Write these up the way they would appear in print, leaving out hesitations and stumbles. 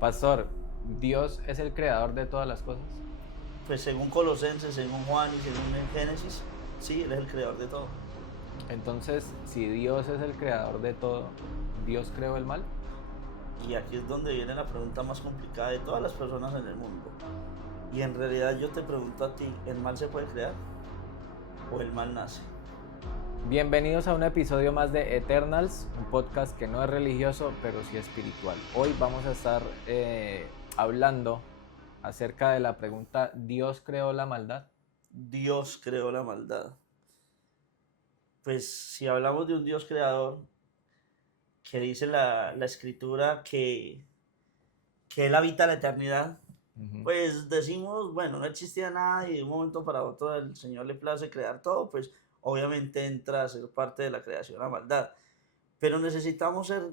Pastor, ¿Dios es el creador de todas las cosas? Pues según Colosenses, según Juan y según el Génesis, sí, Él es el creador de todo. Entonces, si Dios es el creador de todo, ¿Dios creó el mal? Y aquí es donde viene la pregunta más complicada de todas las personas en el mundo. Y en realidad yo te pregunto a ti, ¿el mal se puede crear o el mal nace? Bienvenidos a un episodio más de Eternals, un podcast que no es religioso, pero sí espiritual. Hoy vamos a estar hablando acerca de la pregunta, ¿Dios creó la maldad? Dios creó la maldad. Pues si hablamos de un Dios creador, que dice la escritura que Él habita la eternidad, pues decimos, bueno, no existía nada y de un momento para otro el Señor le place crear todo, pues obviamente entra a ser parte de la creación la maldad. Pero necesitamos ser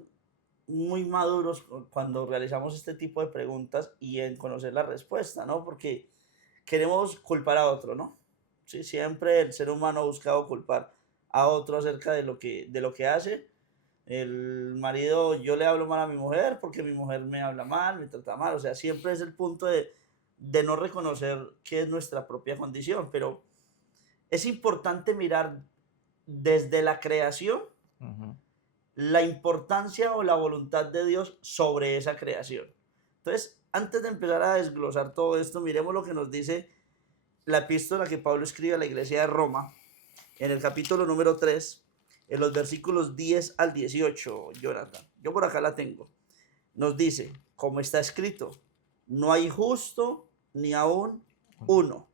muy maduros cuando realizamos este tipo de preguntas y en conocer la respuesta, ¿no? Porque queremos culpar a otro, ¿no? Sí, siempre el ser humano ha buscado culpar a otro acerca de lo que hace. El marido, yo le hablo mal a mi mujer porque mi mujer me habla mal, me trata mal, o sea, siempre es el punto de no reconocer que es nuestra propia condición, pero es importante mirar desde la creación Uh-huh. la importancia o la voluntad de Dios sobre esa creación. Entonces, antes de empezar a desglosar todo esto, miremos lo que nos dice la epístola que Pablo escribe a la iglesia de Roma, en el capítulo número 3, en los versículos 10 al 18, Jonathan. Yo por acá la tengo. Nos dice, como está escrito, no hay justo ni aún uno.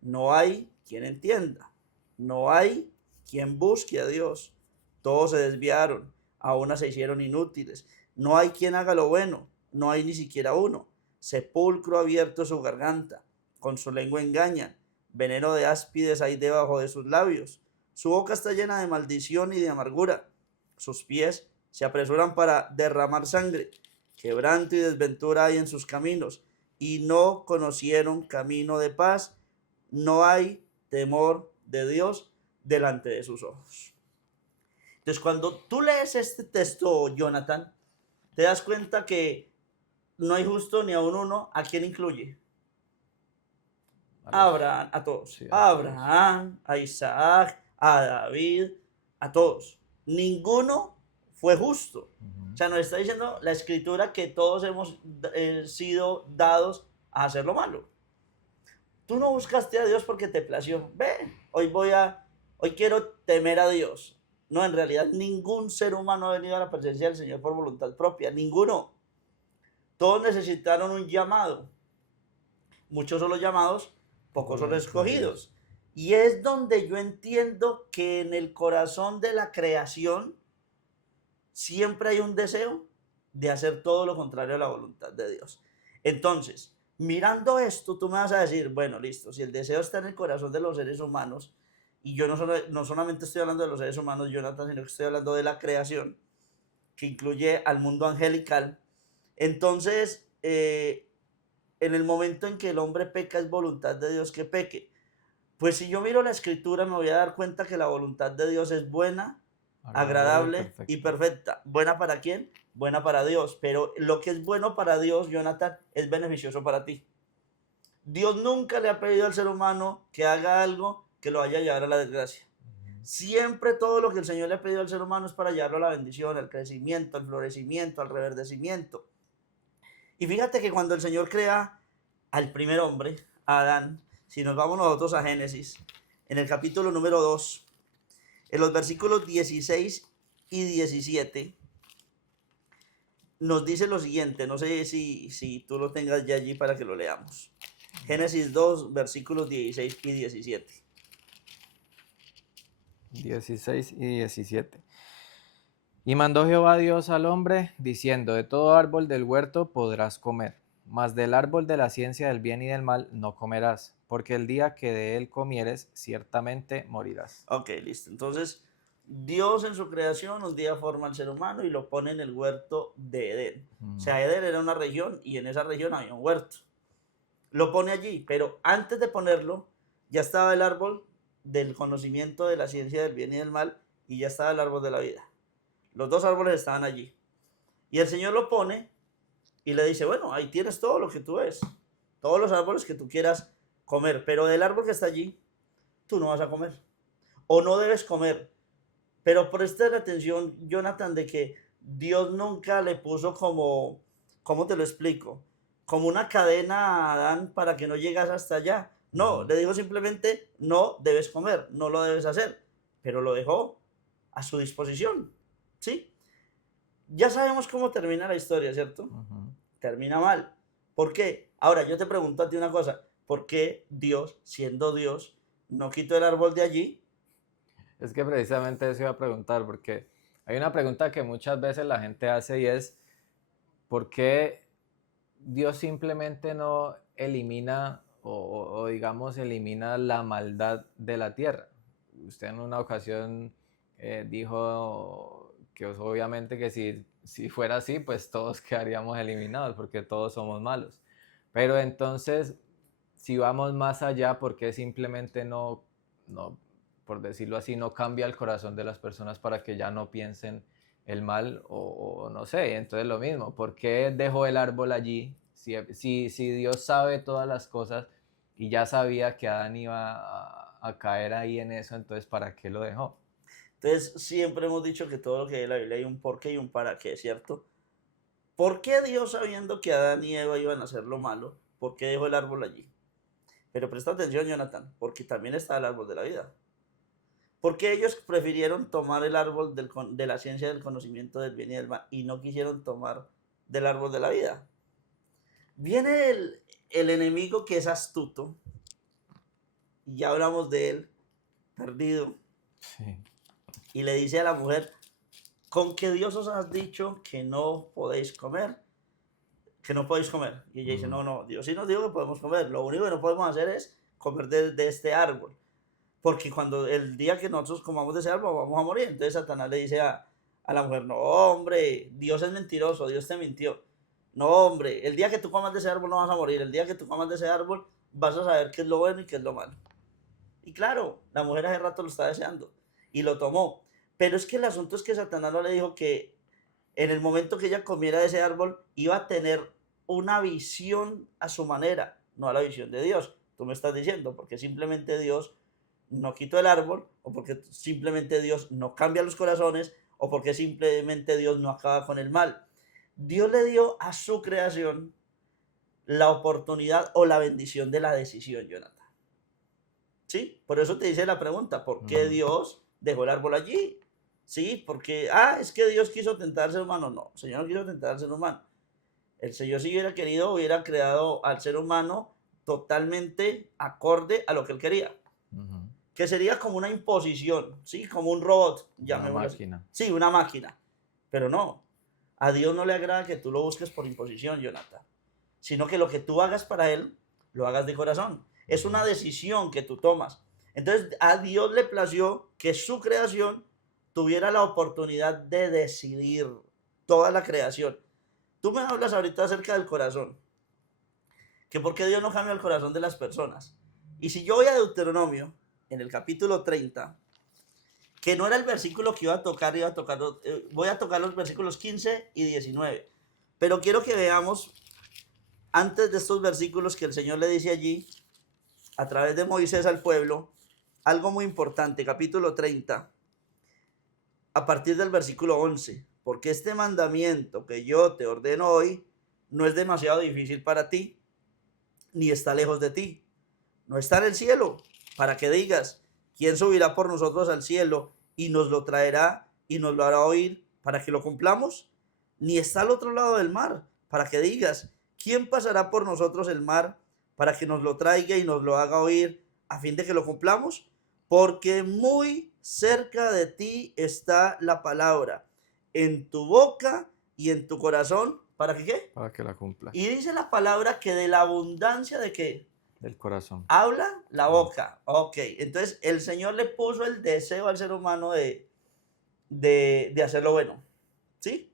No hay quien entienda. No hay quien busque a Dios. Todos se desviaron, a una se hicieron inútiles. No hay quien haga lo bueno. No hay ni siquiera uno. Sepulcro abierto su garganta. Con su lengua engañan. Veneno de áspides hay debajo de sus labios. Su boca está llena de maldición y de amargura. Sus pies se apresuran para derramar sangre. Quebranto y desventura hay en sus caminos. Y no conocieron camino de paz. No hay temor de Dios delante de sus ojos. Entonces, cuando tú lees este texto, Jonathan, te das cuenta que no hay justo ni a uno. ¿A quién incluye? A A los, Abraham, a todos. sí, a A todos. Abraham, a Isaac, a David, a todos. Ninguno fue justo. O sea, nos está diciendo la escritura que todos hemos sido dados a hacer lo malo. Tú no buscaste a Dios porque te plació. Ve, hoy quiero temer a Dios. No, en realidad ningún ser humano ha venido a la presencia del Señor por voluntad propia. Ninguno. Todos necesitaron un llamado. Muchos son los llamados, pocos son los escogidos. Y es donde yo entiendo que en el corazón de la creación siempre hay un deseo de hacer todo lo contrario a la voluntad de Dios. Entonces, mirando esto, tú me vas a decir, bueno, listo, si el deseo está en el corazón de los seres humanos, y yo no solamente estoy hablando de los seres humanos, Jonathan, sino que estoy hablando de la creación, que incluye al mundo angelical, entonces, en el momento en que el hombre peca, es voluntad de Dios que peque. Pues si yo miro la escritura, me voy a dar cuenta que la voluntad de Dios es buena, Agradable y agradable y perfecta. perfecta. ¿Buena para quién? Buena para Dios. Pero lo que es bueno para Dios, Jonathan, es beneficioso para ti. Dios nunca le ha pedido al ser humano que haga algo que lo vaya a llevar a la desgracia. Siempre todo lo que el Señor le ha pedido al ser humano es para llevarlo a la bendición, al crecimiento, al florecimiento, al reverdecimiento. Y fíjate que cuando el Señor crea al primer hombre, a Adán, si nos vamos nosotros a Génesis, en el capítulo número 2, en los versículos 16 y 17, nos dice lo siguiente, no sé si tú lo tengas ya allí para que lo leamos. Génesis 2, versículos 16 y 17. 16 y 17. Y mandó Jehová Dios al hombre, diciendo, de todo árbol del huerto podrás comer, mas del árbol de la ciencia del bien y del mal no comerás, porque el día que de él comieres, ciertamente morirás. Ok, listo. Entonces, Dios en su creación un día forma al ser humano y lo pone en el huerto de Edén. O sea, Edén era una región y en esa región había un huerto. Lo pone allí, pero antes de ponerlo, ya estaba el árbol del conocimiento de la ciencia del bien y del mal y ya estaba el árbol de la vida. Los dos árboles estaban allí. Y el Señor lo pone y le dice, bueno, ahí tienes todo lo que tú ves, todos los árboles que tú quieras comer, pero del árbol que está allí, tú no vas a comer, o no debes comer. Pero presta atención, Jonathan, de que Dios nunca le puso como, ¿cómo te lo explico? Como una cadena a Adán para que no llegas hasta allá. No, Ujú. le dijo simplemente, no debes comer, no lo debes hacer, pero lo dejó a su disposición, ¿sí? Ya sabemos cómo termina la historia, ¿cierto? Ujú. Termina mal. ¿Por qué? Ahora, yo te pregunto a ti una cosa, ¿por qué Dios, siendo Dios, no quitó el árbol de allí? Es que precisamente eso iba a preguntar, porque hay una pregunta que muchas veces la gente hace y es, ¿por qué Dios simplemente no elimina o digamos elimina la maldad de la tierra? Usted en una ocasión dijo que obviamente que si fuera así, pues todos quedaríamos eliminados porque todos somos malos. Pero entonces, si vamos más allá, ¿por qué simplemente no, por decirlo así, no cambia el corazón de las personas para que ya no piensen el mal o no sé? Entonces lo mismo, ¿por qué dejó el árbol allí? Si Dios sabe todas las cosas y ya sabía que Adán iba a caer ahí en eso, entonces ¿para qué lo dejó? Entonces, siempre hemos dicho que todo lo que hay en la Biblia hay un porqué y un para qué, ¿cierto? ¿Por qué Dios, sabiendo que Adán y Eva iban a hacer lo malo, por qué dejó el árbol allí? Pero presta atención, Jonathan, porque también está el árbol de la vida. ¿Por qué ellos prefirieron tomar el árbol de la ciencia del conocimiento del bien y del mal y no quisieron tomar del árbol de la vida? Viene el enemigo que es astuto, y ya hablamos de él, perdido, Sí. y le dice a la mujer, ¿con qué Dios os ha dicho que no podéis comer? Que no podéis comer. Y ella dice, Ujú. no, no, Dios sí nos dijo que podemos comer. Lo único que no podemos hacer es comer de este árbol. Porque cuando el día que nosotros comamos de ese árbol vamos a morir. Entonces Satanás le dice a la mujer, no, hombre, Dios es mentiroso, Dios te mintió. No, hombre, el día que tú comas de ese árbol no vas a morir. El día que tú comas de ese árbol vas a saber qué es lo bueno y qué es lo malo. Y claro, la mujer hace rato lo está deseando y lo tomó. Pero es que el asunto es que Satanás no le dijo que en el momento que ella comiera de ese árbol, iba a tener una visión a su manera, no a la visión de Dios. Tú me estás diciendo, porque simplemente Dios no quitó el árbol, o porque simplemente Dios no cambia los corazones, o porque simplemente Dios no acaba con el mal. Dios le dio a su creación la oportunidad o la bendición de la decisión, Jonathan. ¿Sí? Por eso te dice la pregunta, ¿por qué Ujú. Dios dejó el árbol allí? Sí, porque, es que Dios quiso tentar al ser humano. No, el Señor no quiso tentar al ser humano. El Señor, si hubiera querido, hubiera creado al ser humano totalmente acorde a lo que él quería. Ujú. Que sería como una imposición, ¿sí? Como un robot, Una llamémoslo así. máquina. Sí, una máquina. Pero no, a Dios no le agrada que tú lo busques por imposición, Jonathan. Sino que lo que tú hagas para Él, lo hagas de corazón. Es Ujú. una decisión que tú tomas. Entonces, a Dios le plació que su creación tuviera la oportunidad de decidir toda la creación. Tú me hablas ahorita acerca del corazón, que por qué Dios no cambia el corazón de las personas. Y si yo voy a Deuteronomio, en el capítulo 30, que no era el versículo que voy a tocar los versículos 15 y 19. Pero quiero que veamos, antes de estos versículos, que el Señor le dice allí, a través de Moisés al pueblo, algo muy importante, capítulo 30, a partir del versículo 11. Porque este mandamiento que yo te ordeno hoy no es demasiado difícil para ti, ni está lejos de ti. No está en el cielo, para que digas, ¿quién subirá por nosotros al cielo y nos lo traerá y nos lo hará oír para que lo cumplamos? Ni está al otro lado del mar, para que digas, ¿quién pasará por nosotros el mar para que nos lo traiga y nos lo haga oír a fin de que lo cumplamos? Porque muy cerca de ti está la palabra, en tu boca y en tu corazón. ¿Para que qué? Para que la Y cumplas. dice la palabra que de la abundancia de qué Del corazón. habla la Mm. boca. Ok, entonces el Señor le puso el deseo al ser humano de hacer lo bueno. ¿Sí?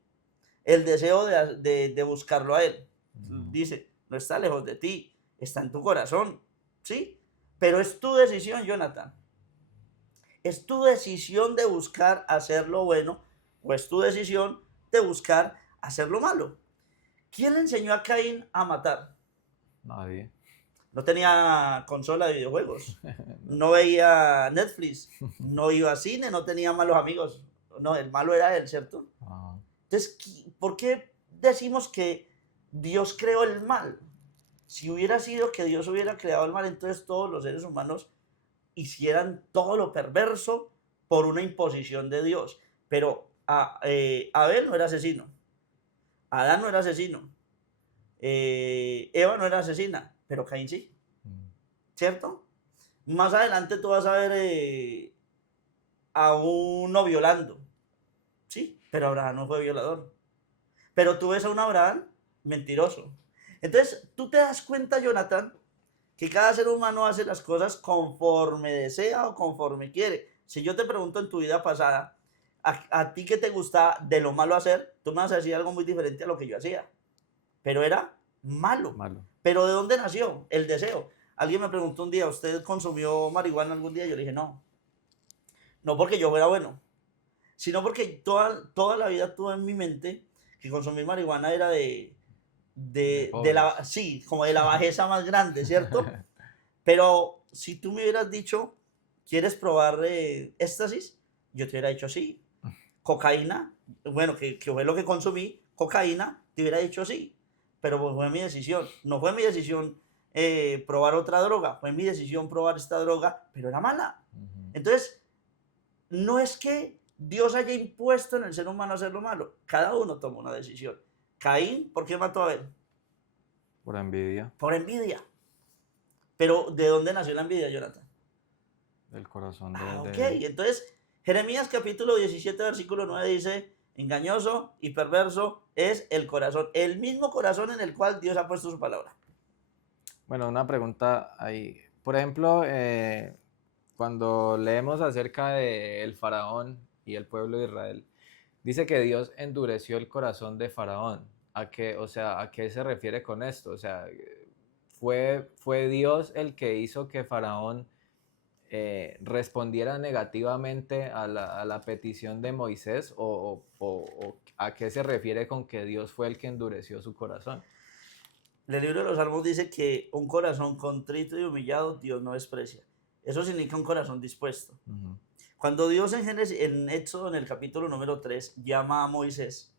El deseo de buscarlo a Él. Ujú. Dice, no está lejos de ti, está en tu corazón. ¿Sí? Pero es tu decisión, Jonathan. Es tu decisión de buscar hacer lo bueno o es tu decisión de buscar hacer lo malo. ¿Quién le enseñó a Caín a matar? Nadie. No tenía consola de videojuegos, No. no veía Netflix, no iba a cine, no tenía malos amigos. No, el malo era él, ¿cierto? Ajá. Entonces, ¿por qué decimos que Dios creó el mal? Si hubiera sido que Dios hubiera creado el mal, entonces todos los seres humanos hicieran todo lo perverso por una imposición de Dios. Pero Abel no era asesino, Adán no era asesino, Eva no era asesina, pero Caín sí, Mm. ¿cierto? Más adelante tú vas a ver a uno violando, ¿sí? Pero Abraham no fue violador. Pero tú ves a un Abraham mentiroso. Entonces, tú te das cuenta, Jonathan, que cada ser humano hace las cosas conforme desea o conforme quiere. Si yo te pregunto en tu vida pasada, a ti qué te gusta de lo malo hacer, tú me vas a decir algo muy diferente a lo que yo hacía. Pero era malo. Malo. ¿Pero de dónde nació? El deseo. Alguien me preguntó un día, ¿usted consumió marihuana algún día? Yo le dije, no. No porque yo fuera bueno, sino porque toda la vida tuve en mi mente que consumir marihuana era De de pobres. la, sí, como de la bajeza más grande, ¿cierto? Pero si tú me hubieras dicho, ¿quieres probar éxtasis? Yo te hubiera dicho sí. Cocaína, bueno, que fue lo que consumí, cocaína, te hubiera dicho sí. Pero pues fue mi decisión. No fue mi decisión probar otra droga, fue mi decisión probar esta droga, pero era mala. Ujú. Entonces, no es que Dios haya impuesto en el ser humano hacer lo malo. Cada uno toma una decisión. Caín, ¿por qué mató a Abel? Por envidia Por envidia. Pero ¿de dónde nació la envidia, Jonathan? del corazón Ok. de él. Entonces, Jeremías capítulo 17, versículo 9 dice, engañoso y perverso es el corazón. El mismo corazón en el cual Dios ha puesto su palabra. Bueno, una pregunta ahí. Por ejemplo, cuando leemos acerca del faraón y el pueblo de Israel, dice que Dios endureció el corazón de Faraón. ¿A qué, o sea, a qué se refiere con esto? O sea, ¿fue Dios el que hizo que Faraón respondiera negativamente a la petición de Moisés? ¿O a qué se refiere con que Dios fue el que endureció su corazón? El libro de los Salmos dice que un corazón contrito y humillado Dios no desprecia. Eso significa un corazón dispuesto. Ujú. Cuando Dios en Éxodo, en el capítulo número 3 llama a Moisés,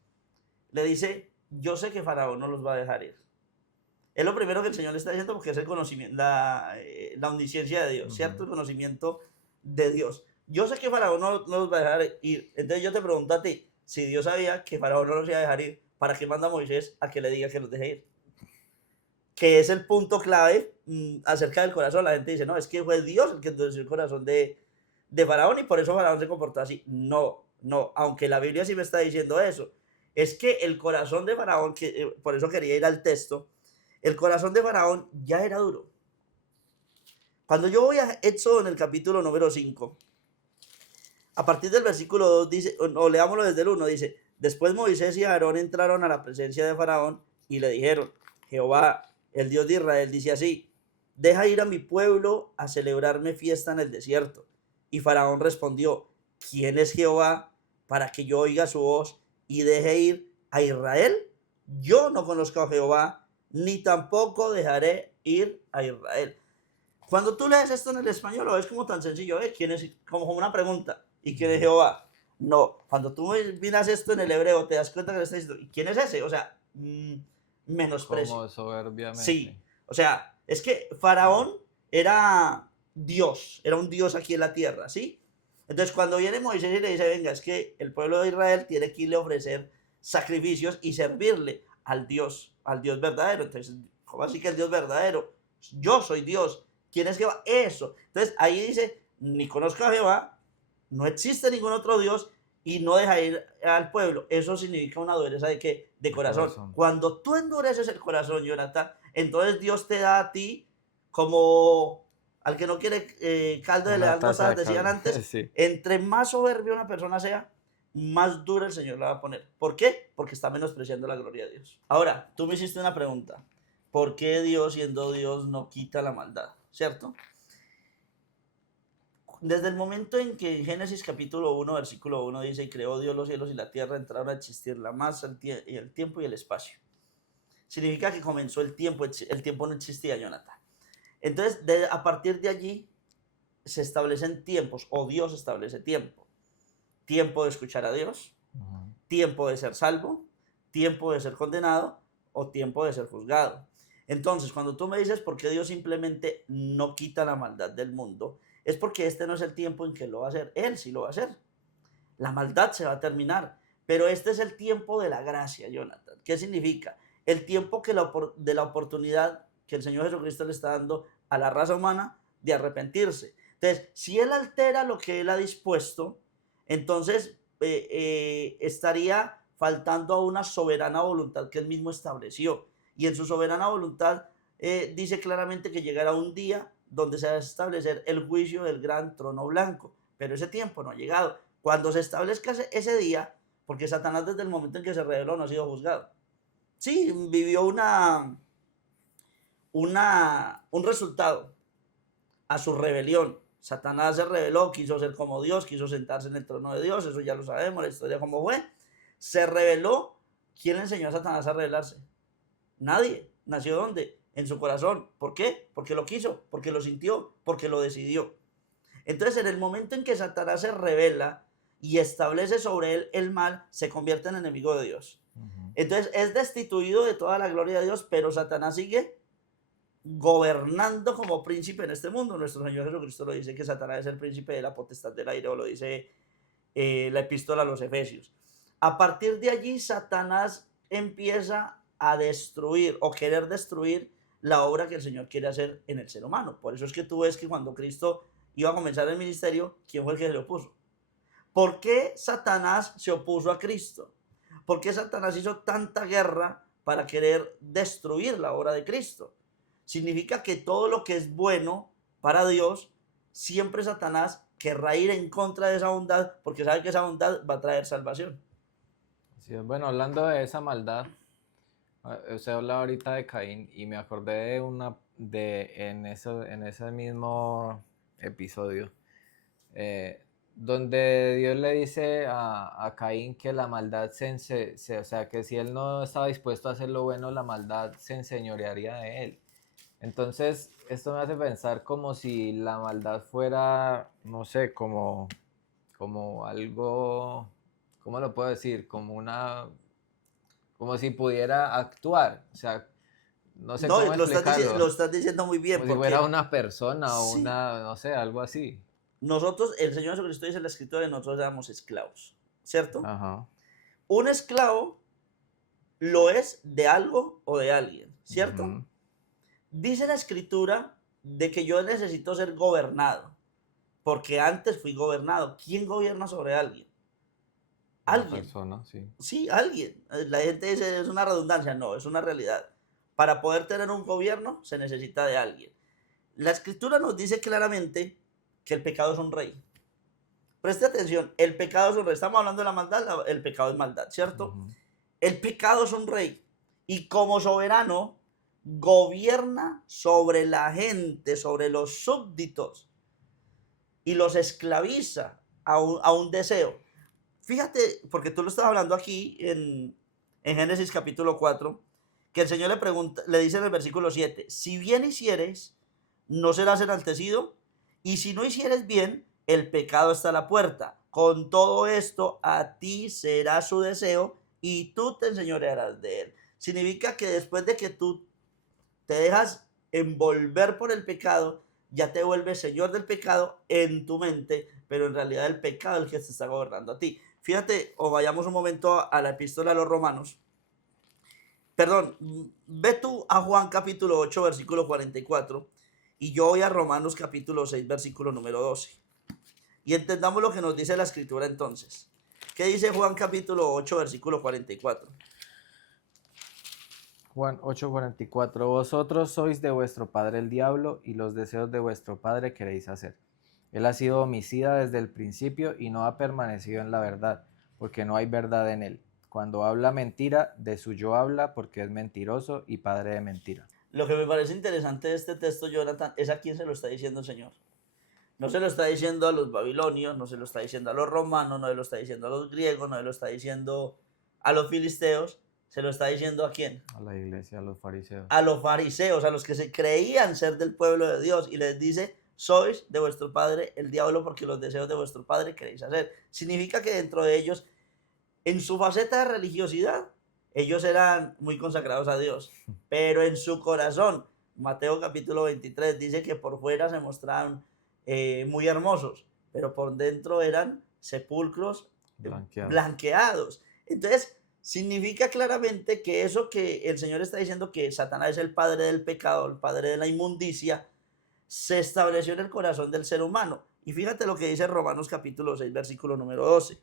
le dice, yo sé que Faraón no los va a dejar ir. Es lo primero que el Señor le está diciendo porque es el conocimiento, la omnisciencia de Dios, ¿cierto? Ujú. El conocimiento de Dios. Yo sé que Faraón no los va a dejar ir. Entonces yo te pregunto a ti, si Dios sabía que Faraón no los iba a dejar ir, ¿para qué manda a Moisés a que le diga que los deje ir? Que es el punto clave acerca del corazón. La gente dice, no, es que fue Dios el que endureció el corazón de Faraón y por eso Faraón se comportó así. No, no, aunque la Biblia sí me está diciendo eso. Es que el corazón de Faraón, por eso quería ir al texto, el corazón de Faraón ya era duro. Cuando yo voy a Éxodo en el capítulo número 5, a partir del versículo 2 dice, o leámoslo desde el 1, dice, después Moisés y Aarón entraron a la presencia de Faraón y le dijeron, Jehová, el Dios de Israel, dice así, deja ir a mi pueblo a celebrarme fiesta en el desierto. Y Faraón respondió, ¿quién es Jehová para que yo oiga su voz y deje ir a Israel? Yo no conozco a Jehová, ni tampoco dejaré ir a Israel. Cuando tú lees esto en el español lo ves como tan sencillo, ¿eh? ¿Quién es? Como una pregunta. ¿Y quién es Jehová? No, cuando tú miras esto en el hebreo te das cuenta que le está diciendo, ¿y quién es ese? O sea, menosprecio. Como soberbiamente. Sí, o sea, es que Faraón era Dios, era un Dios aquí en la tierra, ¿sí? Entonces cuando viene Moisés y le dice, venga, es que el pueblo de Israel tiene que irle a ofrecer sacrificios y servirle al Dios verdadero. Entonces, ¿cómo así que el Dios verdadero? Yo soy Dios. ¿Quién es Jehová? Eso. Entonces ahí dice, ni conozco a Jehová, no existe ningún otro Dios y no deja ir al pueblo. Eso significa una dureza de qué? De El corazón. corazón. Cuando tú endureces el corazón, Jonathan, entonces Dios te da a ti como al que no quiere caldo de le Una dan taza mostadas, de decían caldo. antes, Sí. entre más soberbia una persona sea, más dura el Señor la va a poner. ¿Por qué? Porque está menospreciando la gloria de Dios. Ahora, tú me hiciste una pregunta. ¿Por qué Dios, siendo Dios, no quita la maldad? ¿Cierto? Desde el momento en que en Génesis capítulo 1, versículo 1 dice, y creó Dios los cielos y la tierra, entraron a existir la masa, el tiempo y el espacio. significa que comenzó el tiempo no existía, Jonathan. Entonces, a partir de allí se establecen tiempos, o Dios establece tiempo. Tiempo de escuchar a Dios, Ujú. tiempo de ser salvo, tiempo de ser condenado o tiempo de ser juzgado. Entonces, cuando tú me dices por qué Dios simplemente no quita la maldad del mundo, es porque este no es el tiempo en que lo va a hacer. Él sí lo va a hacer. La maldad se va a terminar, pero este es el tiempo de la gracia, Jonathan. ¿Qué significa? El tiempo de la oportunidad que el Señor Jesucristo le está dando a la raza humana de arrepentirse. Entonces, si Él altera lo que Él ha dispuesto, entonces estaría faltando a una soberana voluntad que Él mismo estableció. Y en su soberana voluntad dice claramente que llegará un día donde se va a establecer el juicio del gran trono blanco, pero ese tiempo no ha llegado. Cuando se establezca ese día, porque Satanás desde el momento en que se reveló no ha sido juzgado. Sí, vivió un resultado a su rebelión. Satanás se rebeló, quiso ser como Dios, quiso sentarse en el trono de Dios, eso ya lo sabemos, la historia cómo fue. Se rebeló. ¿Quién le enseñó a Satanás a rebelarse? Nadie. ¿Nació dónde? En su corazón. ¿Por qué? Porque lo quiso, porque lo sintió, porque lo decidió. Entonces, en el momento en que Satanás se revela y establece sobre él el mal, se convierte en enemigo de Dios. Ujú. Entonces, es destituido de toda la gloria de Dios, pero Satanás sigue gobernando como príncipe en este mundo. Nuestro Señor Jesucristo lo dice, que Satanás es el príncipe de la potestad del aire, o lo dice la epístola a los Efesios. A partir de allí, Satanás empieza a destruir o querer destruir la obra que el Señor quiere hacer en el ser humano. Por eso es que tú ves que cuando Cristo iba a comenzar el ministerio, ¿quién fue el que se le opuso? ¿Por qué Satanás se opuso a Cristo? ¿Por qué Satanás hizo tanta guerra para querer destruir la obra de Cristo? Significa que todo lo que es bueno para Dios, siempre Satanás querrá ir en contra de esa bondad, porque sabe que esa bondad va a traer salvación. Sí, bueno, hablando de esa maldad, usted hablaba ahorita de Caín y me acordé de en ese mismo episodio, donde Dios le dice a Caín que la maldad o sea, que si él no estaba dispuesto a hacer lo bueno, la maldad se enseñorearía de él. Entonces, esto me hace pensar como si la maldad fuera, no sé, como algo, ¿cómo lo puedo decir? Como si pudiera actuar, o sea, no sé No, cómo lo explicarlo, estás diciendo muy bien, como si fuera porque una persona o sí, una, no sé, algo así. nosotros, el Señor Jesucristo dice en la Escritura que nosotros éramos esclavos, ¿cierto? Ajá. Un esclavo lo es de algo o de alguien, ¿cierto? Ujú. Dice la Escritura de que yo necesito ser gobernado, porque antes fui gobernado. ¿Quién gobierna sobre alguien? Una Alguien. persona, sí. Sí, alguien. La gente dice es una redundancia, no, es una realidad. Para poder tener un gobierno se necesita de alguien. La Escritura nos dice claramente que el pecado es un rey. Preste atención, el pecado es un rey. Estamos hablando de la maldad, el pecado es maldad, ¿cierto? Ujú. El pecado es un rey y como soberano gobierna sobre la gente, sobre los súbditos y los esclaviza a un deseo. Fíjate, porque tú lo estás hablando aquí en Génesis capítulo 4, que el Señor le pregunta, le dice en el versículo 7, si bien hicieres, no serás enaltecido, y si no hicieres bien, el pecado está a la puerta. Con todo esto, a ti será su deseo, y tú te enseñorearás de él. Significa que después de que tú te dejas envolver por el pecado, ya te vuelves señor del pecado en tu mente, pero en realidad el pecado es el que te está gobernando a ti. Fíjate, o vayamos un momento a la epístola a los Romanos. Perdón, ve tú a Juan capítulo 8, versículo 44, y yo voy a Romanos capítulo 6, versículo número 12. Y entendamos lo que nos dice la escritura entonces. ¿Qué dice Juan capítulo 8, versículo 44? Juan 8:44. Vosotros sois de vuestro padre el diablo, y los deseos de vuestro padre queréis hacer. Él ha sido homicida desde el principio y no ha permanecido en la verdad, porque no hay verdad en él. Cuando habla mentira, de suyo habla, porque es mentiroso y padre de mentira. Lo que me parece interesante de este texto, Jonathan, es a quién se lo está diciendo el Señor. No se lo está diciendo a los babilonios, no se lo está diciendo a los romanos, no se lo está diciendo a los griegos, no se lo está diciendo a los filisteos, ¿Se lo está diciendo a quién? A la iglesia, a los fariseos. A los fariseos, a los que se creían ser del pueblo de Dios, y les dice, sois de vuestro padre el diablo, porque los deseos de vuestro padre queréis hacer. Significa que dentro de ellos, en su faceta de religiosidad, ellos eran muy consagrados a Dios, pero en su corazón, Mateo capítulo 23 dice que por fuera se mostraban muy hermosos, pero por dentro eran sepulcros Blanqueados. blanqueados. Entonces, significa claramente que eso que el Señor está diciendo, que Satanás es el padre del pecado, el padre de la inmundicia, se estableció en el corazón del ser humano. Y fíjate lo que dice Romanos capítulo 6, versículo número 12.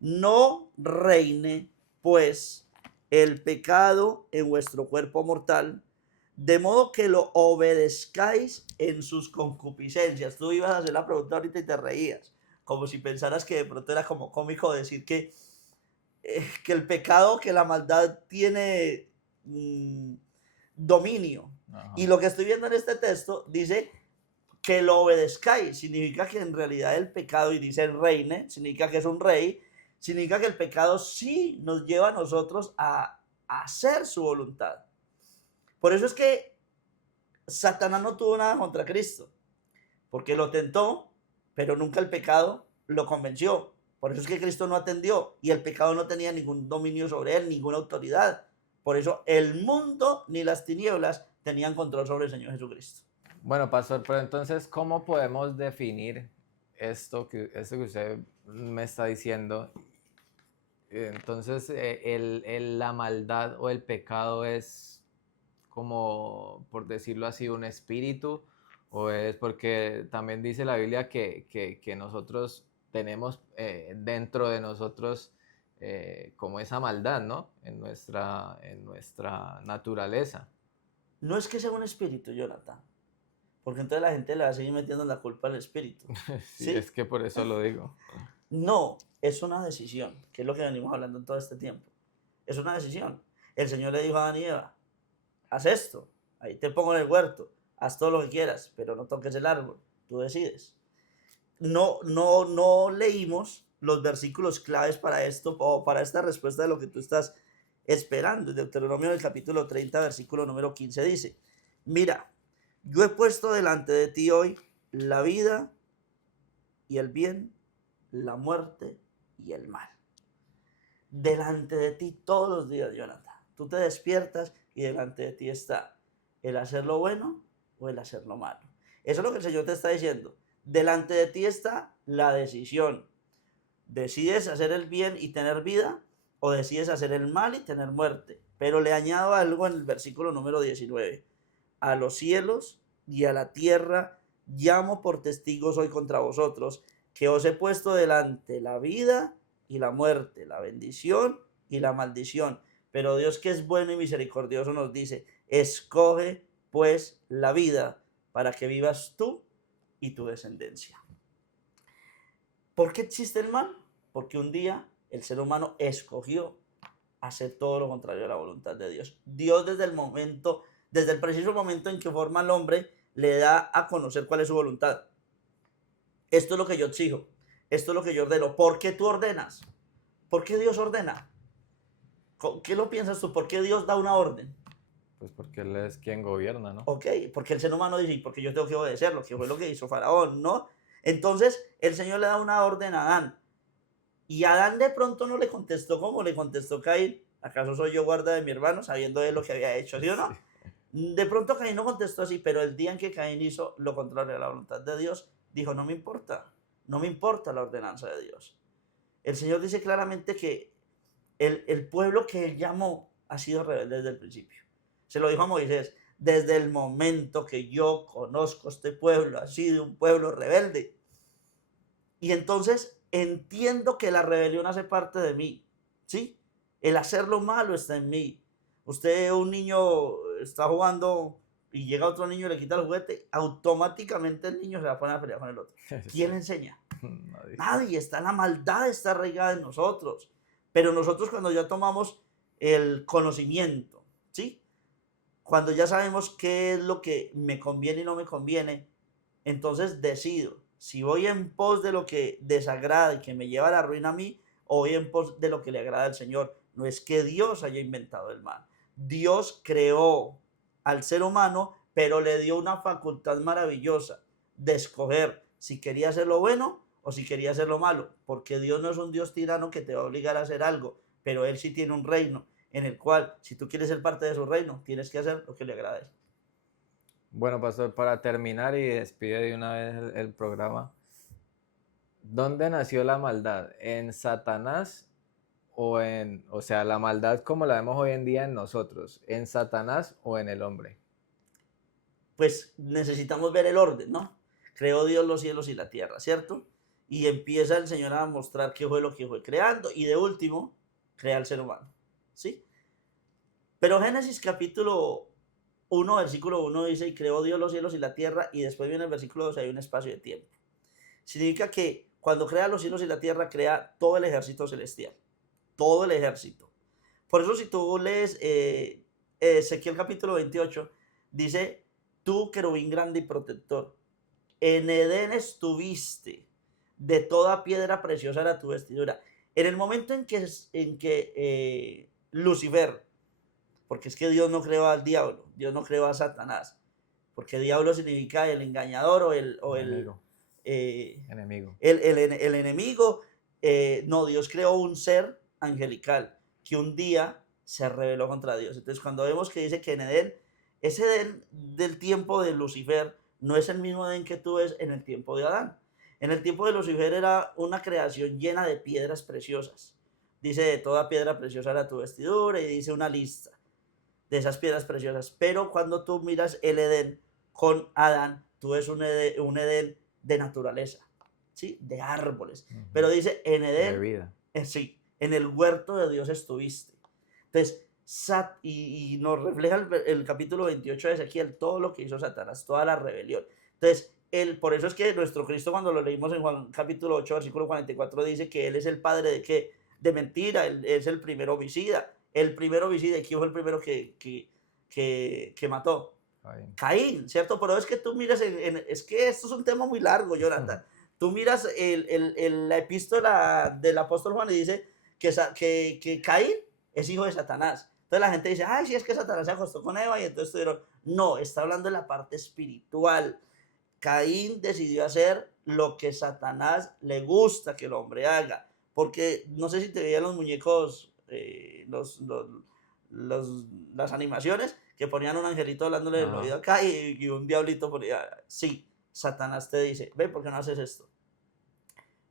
No reine, pues, el pecado en vuestro cuerpo mortal, de modo que lo obedezcáis en sus concupiscencias. Tú ibas a hacer la pregunta ahorita y te reías, como si pensaras que de pronto era como cómico decir que el pecado, que la maldad tiene dominio. Ajá. Y lo que estoy viendo en este texto dice que lo obedezcáis, significa que en realidad el pecado, y dice el reine, significa que es un rey, significa que el pecado sí nos lleva a nosotros a hacer su voluntad. Por eso es que Satanás no tuvo nada contra Cristo, porque lo tentó, pero nunca el pecado lo convenció. Por eso es que Cristo no atendió y el pecado no tenía ningún dominio sobre él, ninguna autoridad. Por eso el mundo ni las tinieblas tenían control sobre el Señor Jesucristo. Bueno, pastor, pero entonces, ¿cómo podemos definir esto que usted me está diciendo? Entonces, la maldad o el pecado es como, por decirlo así, un espíritu, o es porque también dice la Biblia que nosotros tenemos dentro de nosotros como esa maldad, ¿no? En nuestra naturaleza. No es que sea un espíritu, Jonathan, porque entonces la gente le va a seguir metiendo la culpa al espíritu. Sí, ¿Sí? es que por eso lo digo. No, es una decisión, que es lo que venimos hablando en todo este tiempo. Es una decisión. El Señor le dijo a Adán y Eva, haz esto, ahí te pongo en el huerto, haz todo lo que quieras, pero no toques el árbol, tú decides. No leímos los versículos claves para esto, o para esta respuesta de lo que tú estás esperando. En Deuteronomio del capítulo 30, versículo número 15 dice, mira, yo he puesto delante de ti hoy la vida y el bien, la muerte y el mal. Delante de ti todos los días, Jonathan. Tú te despiertas y delante de ti está el hacer lo bueno o el hacer lo malo. Eso es lo que el Señor te está diciendo. Delante de ti está la decisión. ¿Decides hacer el bien y tener vida o decides hacer el mal y tener muerte? Pero le añado algo en el versículo número 19. A los cielos y a la tierra llamo por testigos hoy contra vosotros, que os he puesto delante la vida y la muerte, la bendición y la maldición. Pero Dios, que es bueno y misericordioso, nos dice, escoge pues la vida para que vivas tú y tu descendencia. ¿Por qué existe el mal? Porque un día el ser humano escogió hacer todo lo contrario a la voluntad de Dios. Dios desde el preciso momento en que forma al hombre, le da a conocer cuál es su voluntad. Esto es lo que yo exijo, esto es lo que yo ordeno. ¿Por qué tú ordenas? ¿Por qué Dios ordena? ¿Qué lo piensas tú? ¿Por qué Dios da una orden? Pues porque Él es quien gobierna, ¿no? Ok, porque el ser humano dice, porque yo tengo que obedecerlo, que fue lo que hizo Faraón, ¿no? Entonces el Señor le da una orden a Adán. Y Adán de pronto no le contestó como le contestó Caín. ¿Acaso soy yo guarda de mi hermano, sabiendo de lo que había hecho, sí o no? Sí. De pronto Caín no contestó así, pero el día en que Caín hizo lo contrario a la voluntad de Dios, dijo, no me importa la ordenanza de Dios. El Señor dice claramente que el pueblo que Él llamó ha sido rebelde desde el principio. Se lo dijo a Moisés, desde el momento que yo conozco este pueblo, ha sido un pueblo rebelde. Y entonces entiendo que la rebelión hace parte de mí, ¿sí? El hacer lo malo está en mí. Usted, un niño está jugando y llega otro niño y le quita el juguete, automáticamente el niño se va a poner a pelear con el otro. ¿Quién le enseña? Nadie. La maldad está arraigada en nosotros. Pero nosotros, cuando ya tomamos el conocimiento, ¿sí? Cuando ya sabemos qué es lo que me conviene y no me conviene, entonces decido si voy en pos de lo que desagrada y que me lleva a la ruina a mí, o voy en pos de lo que le agrada al Señor. No es que Dios haya inventado el mal. Dios creó al ser humano, pero le dio una facultad maravillosa de escoger si quería hacer lo bueno o si quería hacer lo malo, porque Dios no es un Dios tirano que te va a obligar a hacer algo, pero Él sí tiene un reino en el cual, si tú quieres ser parte de su reino, tienes que hacer lo que le agrade. Bueno, pastor, para terminar y despide de una vez el programa, ¿dónde nació la maldad? ¿En Satanás o sea, la maldad como la vemos hoy en día en nosotros, en Satanás o en el hombre? Pues necesitamos ver el orden, ¿no? Creó Dios los cielos y la tierra, ¿cierto? Y empieza el Señor a mostrar qué fue lo que fue creando y de último, crea al ser humano, ¿sí? Pero Génesis capítulo 1, versículo 1 dice, y creó Dios los cielos y la tierra, y después viene el versículo 2, hay un espacio de tiempo. Significa que cuando crea los cielos y la tierra, crea todo el ejército celestial, todo el ejército. Por eso si tú lees Ezequiel capítulo 28, dice, tú querubín grande y protector, en Edén estuviste, de toda piedra preciosa era tu vestidura. En el momento en que Lucifer, porque es que Dios no creó al diablo, Dios no creó a Satanás, porque diablo significa el engañador Enemigo, eh, enemigo. el enemigo. No, Dios creó un ser angelical que un día se rebeló contra Dios. Entonces, cuando vemos que dice que en Edén, ese Edén del tiempo de Lucifer no es el mismo Edén que tú ves en el tiempo de Adán. En el tiempo de Lucifer era una creación llena de piedras preciosas. Dice, de toda piedra preciosa era tu vestidura, y dice una lista de esas piedras preciosas. Pero cuando tú miras el Edén con Adán, tú ves un Edén de naturaleza, ¿sí? De árboles. Pero dice, en De Edén, vida. sí, en el huerto de Dios estuviste. Entonces, y nos refleja el capítulo 28 de Ezequiel, todo lo que hizo Satanás, toda la rebelión. Entonces, por eso es que nuestro Cristo, cuando lo leímos en Juan capítulo 8, versículo 44, dice que Él es el padre de qué? De mentira, Él es el primer homicida. El primer homicida, ¿quién fue el primero que mató? Ahí. Caín, ¿cierto? Pero es que tú miras, es que esto es un tema muy largo, Jonathan. Tú miras la epístola del apóstol Juan y dice que Caín es hijo de Satanás. Entonces la gente dice, ay, si es que Satanás se acostó con Eva y entonces tuvieron... No, está hablando de la parte espiritual. Caín decidió hacer lo que Satanás le gusta que el hombre haga. Porque no sé si te veían los muñecos, las animaciones que ponían un angelito hablándole en el oído acá y un diablito ponía, sí, Satanás te dice, ve, ¿por qué no haces esto?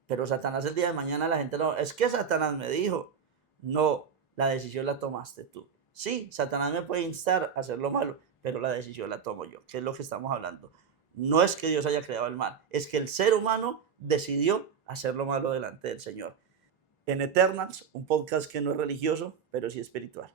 Pero Satanás el día de mañana la gente no, es que Satanás me dijo, no, la decisión la tomaste tú. Sí, Satanás me puede instar a hacer lo malo, pero la decisión la tomo yo, que es lo que estamos hablando. No es que Dios haya creado el mal, es que el ser humano decidió hacer lo malo delante del Señor. En Eternals, un podcast que no es religioso, pero sí espiritual.